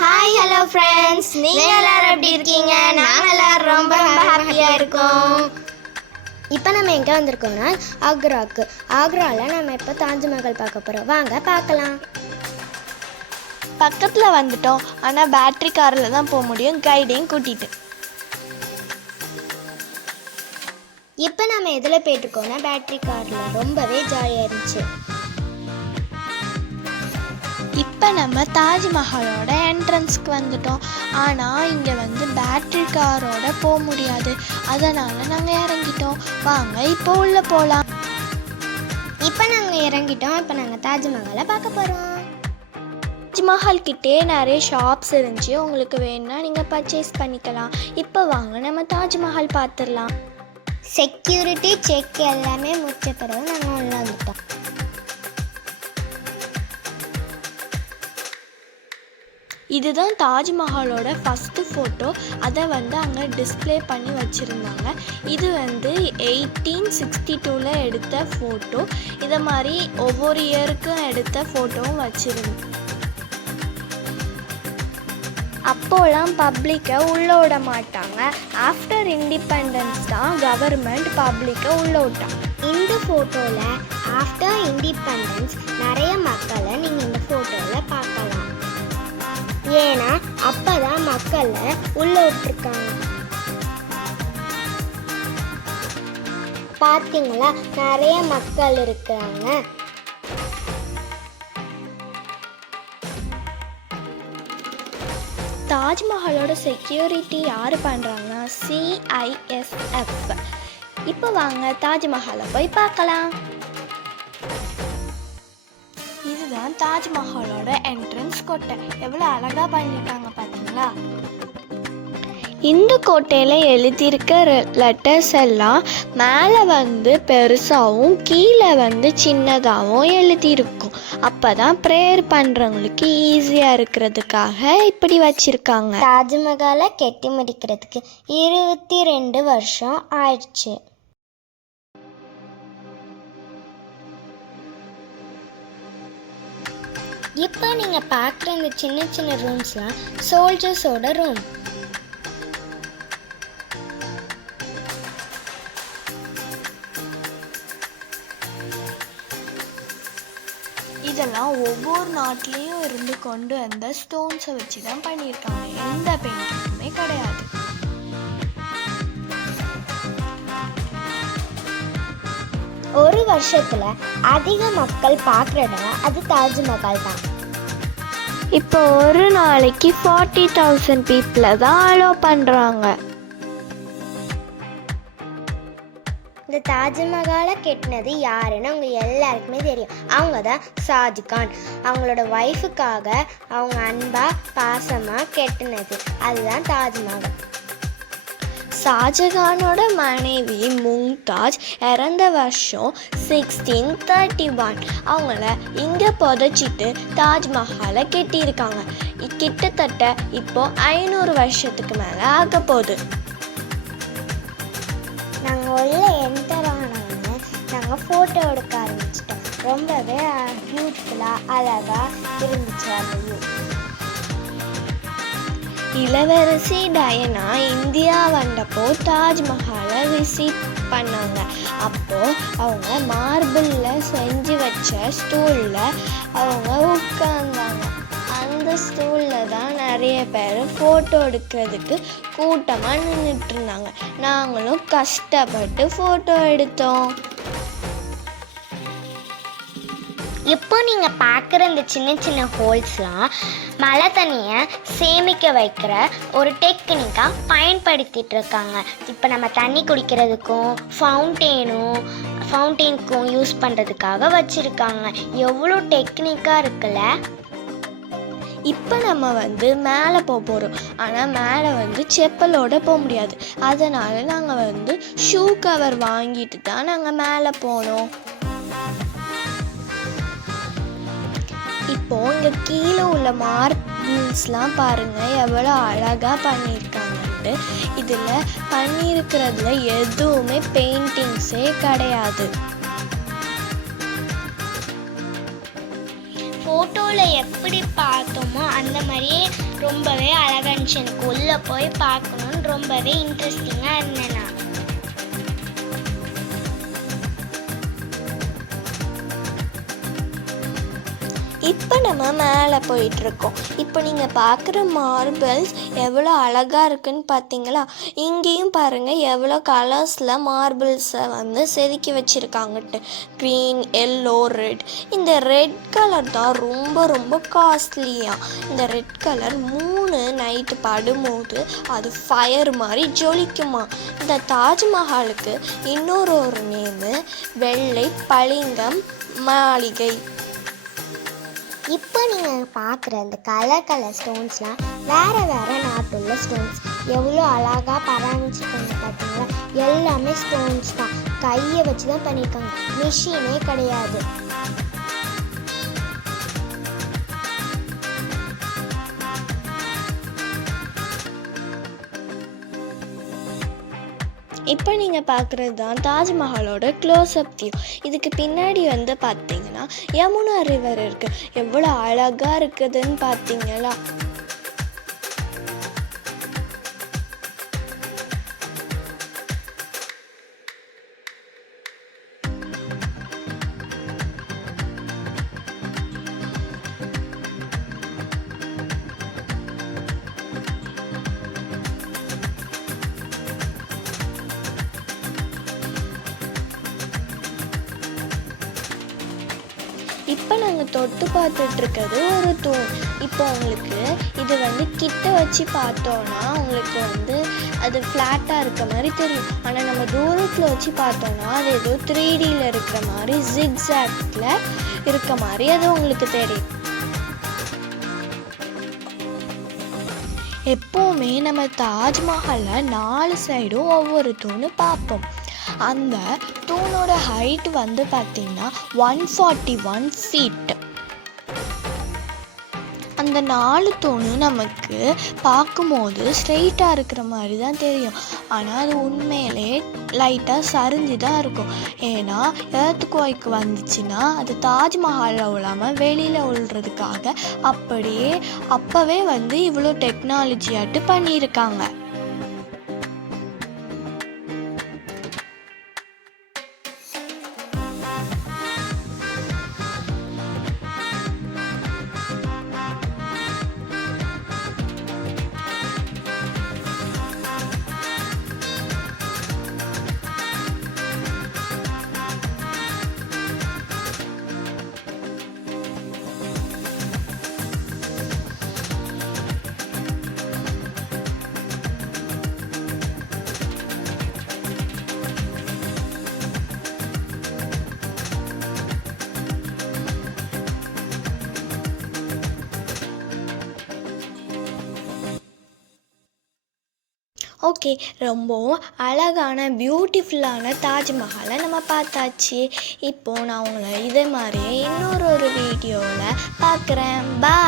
Hi hello friends, நீங்கள் எல்லாரும் எப்படி இருக்கீங்க? நாங்கள் எல்லாரும் ரொம்ப ரொம்ப ஹாப்பியாக இருக்கோம். இப்போ நம்ம எங்கே வந்திருக்கோம்னா ஆக்ராவுக்கு. ஆக்ராவில் நம்ம இப்போ தாஜ்மஹால் பார்க்க போகிறோம். வாங்க பார்க்கலாம். பக்கத்தில் வந்துட்டோம், ஆனால் பேட்ரி காரில் தான் போக முடியும், கைடையும் கூட்டிகிட்டு. இப்போ நம்ம எதில் போயிட்டுருக்கோம்னா பேட்ரி காரில். ரொம்பவே ஜாலியாக இருந்துச்சு. இப்போ நம்ம தாஜ்மஹாலோட என்ட்ரன்ஸ்க்கு வந்துட்டோம். ஆனால் இங்கே வந்து பேட்ரி காரோட போக முடியாது, அதனால் நாங்கள் இறங்கிட்டோம். வாங்க இப்போ உள்ளே போகலாம். இப்போ நாங்கள் இறங்கிட்டோம். இப்போ நாங்கள் தாஜ்மஹாலை பார்க்க போகிறோம். தாஜ்மஹால் கிட்டே நிறைய ஷாப்ஸ் இருந்துச்சு, உங்களுக்கு வேணும்னா நீங்கள் பர்ச்சேஸ் பண்ணிக்கலாம். இப்போ வாங்க நம்ம தாஜ்மஹால் பார்த்துடலாம். செக்யூரிட்டி செக் எல்லாமே முடிச்ச பிறகு நாங்கள் உள்ளே வந்துட்டோம். இதுதான் தாஜ்மஹாலோட ஃபஸ்ட்டு ஃபோட்டோ. அதை வந்து அங்கே டிஸ்பிளே பண்ணி வச்சுருந்தாங்க. இது வந்து 1862 எடுத்த ஃபோட்டோ. இதை மாதிரி ஒவ்வொரு இயருக்கும் எடுத்த ஃபோட்டோவும் வச்சுருந்தோம். அப்போலாம் பப்ளிக்கை உள்ளே விட மாட்டாங்க. ஆஃப்டர் இண்டிபெண்டன்ஸ் தான் கவர்மெண்ட் பப்ளிக்கை உள்ளே விட்டாங்க. இந்த ஃபோட்டோவில் ஆஃப்டர் இண்டிபெண்டன்ஸ் நிறைய மக்களை நீங்கள் இந்த ஃபோட்டோவில் பார்க்கலாம். ஏன்னா அப்போ தான் மக்களை உள்ளே விட்டுருக்காங்க. பார்த்தீங்களா, நிறைய மக்கள் இருக்கிறாங்க. தாஜ்மஹாலோட செக்யூரிட்டி யார் பண்ணுறாங்கன்னா CISF. இப்போ வாங்க தாஜ்மஹாலை போய் பார்க்கலாம். இதுதான் தாஜ்மஹாலோட என்ட்ரன்ஸ் கோட்டை. எவ்வளோ அழகாக பண்ணியிருக்காங்க பார்த்தீங்களா? இந்த கோட்டையில் எழுதியிருக்க லெட்டர்ஸ் எல்லாம் மேலே வந்து பெருசாகவும் கீழே வந்து சின்னதாகவும் எழுதியிருக்கும். அப்போ தான் ப்ரேயர் பண்ணுறவங்களுக்கு ஈஸியாக இருக்கிறதுக்காக இப்படி வச்சுருக்காங்க. தாஜ்மஹாலை கட்டி முடிக்கிறதுக்கு 22 வருஷம் ஆயிடுச்சு. இப்போ நீங்கள் பார்க்குற இந்த சின்ன சின்ன ரூம்ஸ்லாம் சோல்ஜர்ஸோட ரூம். இதெல்லாம் ஒவ்வொரு நாட்டிலையும் இருந்து கொண்டு வந்த ஸ்டோன்ஸை வச்சு தான் பண்ணியிருக்காங்க. எந்த பெயிண்டிங்குமே கிடையாது. ஒரு வருஷத்தில் அதிக மக்கள் பார்க்குற இடம் அது தாஜ்மஹால் தான். இப்போ ஒரு நாளைக்கு 40,000 பீப்புளை தான் அலோவ் பண்ணுறாங்க. இந்த தாஜ்மஹாலை கட்டினது யாருன்னு அவங்க எல்லாருக்குமே தெரியும். அவங்க தான் ஷாஜகான். அவங்களோட ஒய்ஃபுக்காக அவங்க அன்பாக பாசமாக கட்டினது அதுதான் தாஜ்மஹால். ஷாஜகானோட மனைவி மும்தாஜ் இறந்த வருஷம் 1631. அவங்கள இங்கே புதைச்சிட்டு தாஜ்மஹாலை கட்டியிருக்காங்க. கிட்டத்தட்ட இப்போ 500 வருஷத்துக்கு மேலே ஆக போகுது. நாங்கள் உள்ள என்டர் ஆனோன்னு நாங்கள் ஃபோட்டோ எடுக்க ஆரம்பிச்சிட்டோம். ரொம்பவே பியூட்டிஃபுல்லாக அழகாக இருந்துச்சு அந்த வியூ. இளவரசி டயனா இந்தியா வந்தப்போ தாஜ்மஹாலை விசிட் பண்ணாங்க. அப்போது அவங்க மார்பிளில் செஞ்சு வச்ச ஸ்டூலில் அவங்க உட்கார்ந்தாங்க. அந்த ஸ்டூலில் தான் நிறைய பேர் ஃபோட்டோ எடுக்கிறதுக்கு கூட்டமாக நின்றுட்டு இருந்தாங்க. நாங்களும் கஷ்டப்பட்டு ஃபோட்டோ எடுத்தோம். இப்போ நீங்கள் பார்க்குற இந்த சின்ன சின்ன ஹோல்ஸ்லாம் மழை தண்ணியை சேமிக்க வைக்கிற ஒரு டெக்னிக்காக பயன்படுத்திகிட்டு இருக்காங்க. இப்போ நம்ம தண்ணி குடிக்கிறதுக்கும் ஃபவுண்டெயினுக்கும் யூஸ் பண்ணுறதுக்காக வச்சுருக்காங்க. எவ்வளோ டெக்னிக்காக இருக்குல்ல. இப்போ நம்ம வந்து மேலே போக போகிறோம். ஆனால் மேலே வந்து செப்பலோடு போக முடியாது. அதனால் நாங்கள் வந்து ஷூ கவர் வாங்கிட்டு தான் நாங்கள் மேலே போனோம். இப்போது இங்கே கீழே உள்ள மார்பிள்ஸ்லாம் பாருங்கள் எவ்வளோ அழகாக பண்ணியிருக்காங்கன்ட்டு. இதில் பண்ணியிருக்கிறதுல எதுவுமே பெயிண்டிங்ஸே கிடையாது. ஃபோட்டோவில் எப்படி பார்த்தோமோ அந்த மாதிரியே ரொம்பவே அழகா இருந்துச்சு. எனக்கு உள்ளே போய் பார்க்கணுன்னு ரொம்பவே இன்ட்ரெஸ்டிங்காக இருந்தேன் நான். இப்போ நம்ம மேலே போயிட்டுருக்கோம். இப்போ நீங்கள் பார்க்குற மார்பிள்ஸ் எவ்வளோ அழகாக இருக்குன்னு பார்த்தீங்களா? இங்கேயும் பாருங்கள் எவ்வளோ கலர்ஸில் மார்பிள்ஸை வந்து செதுக்கி வச்சுருக்காங்கட்டு. Green, yellow, red. இந்த ரெட் கலர் தான் ரொம்ப ரொம்ப காஸ்ட்லியாக. இந்த ரெட் கலர் 3 நைட்டு படும்போது அது ஃபயர் மாதிரி ஜொலிக்குமா. இந்த தாஜ்மஹாலுக்கு இன்னொரு நேமு வெள்ளை பளிங்கம் மாளிகை. இப்போ நீங்கள் பார்க்குற இந்த கலர் ஸ்டோன்ஸ்லாம் வேறு நாட்டுள்ள ஸ்டோன்ஸ். எவ்வளோ அழகாக பராமரிச்சிருக்காங்க பார்த்தீங்களா? எல்லாமே ஸ்டோன்ஸ் தான், கையை வச்சு தான் பண்ணியிருக்காங்க, மிஷினே கிடையாது. இப்போ நீங்கள் பார்க்குறது தான் தாஜ்மஹாலோட க்ளோஸ்அப் வியூ. இதுக்கு பின்னாடி வந்து பார்த்தீங்கன்னா யமுனா ரிவர் இருக்குது. எவ்வளோ அழகாக இருக்குதுன்னு பார்த்தீங்களா? இப்போ நாங்கள் தொட்டு பார்த்துட்ருக்கிறது ஒரு தூண். இப்போ உங்களுக்கு இது வந்து கிட்ட வச்சு பார்த்தோன்னா உங்களுக்கு வந்து அது ஃப்ளாட்டாக இருக்க மாதிரி தெரியும். ஆனால் நம்ம தூரத்தில் வச்சு பார்த்தோன்னா அது ஏதோ 3Dயில் இருக்கிற மாதிரி ஜிக்ஸாக்டில் இருக்க மாதிரி அது உங்களுக்கு தெரியும். எப்போவுமே நம்ம தாஜ்மஹாலில் 4 சைடும் ஒவ்வொரு தூணு பார்ப்போம். அந்த தூணோட ஹைட் வந்து பார்த்திங்கன்னா 141 ஃபீட். அந்த 4 தூணு நமக்கு பார்க்கும்போது ஸ்ட்ரெயிட்டாக இருக்கிற மாதிரி தான் தெரியும். ஆனால் அது உண்மையிலே லைட்டாக சரிஞ்சு தான் இருக்கும். ஏன்னா எர்த்குவைக் வந்துச்சுன்னா அது தாஜ்மஹாலில் விழாமல் வெளியில் விழுறதுக்காக அப்படியே அப்போவே வந்து இவ்வளோ டெக்னாலஜியாட்டு பண்ணியிருக்காங்க. ஓகே, ரொம்பவும் அழகான பியூட்டிஃபுல்லான தாஜ்மஹாலை நம்ம பார்த்தாச்சு. இப்போது நான் உங்களை இதே மாதிரியே இன்னொரு வீடியோவில் பார்க்குறேன். பாய்.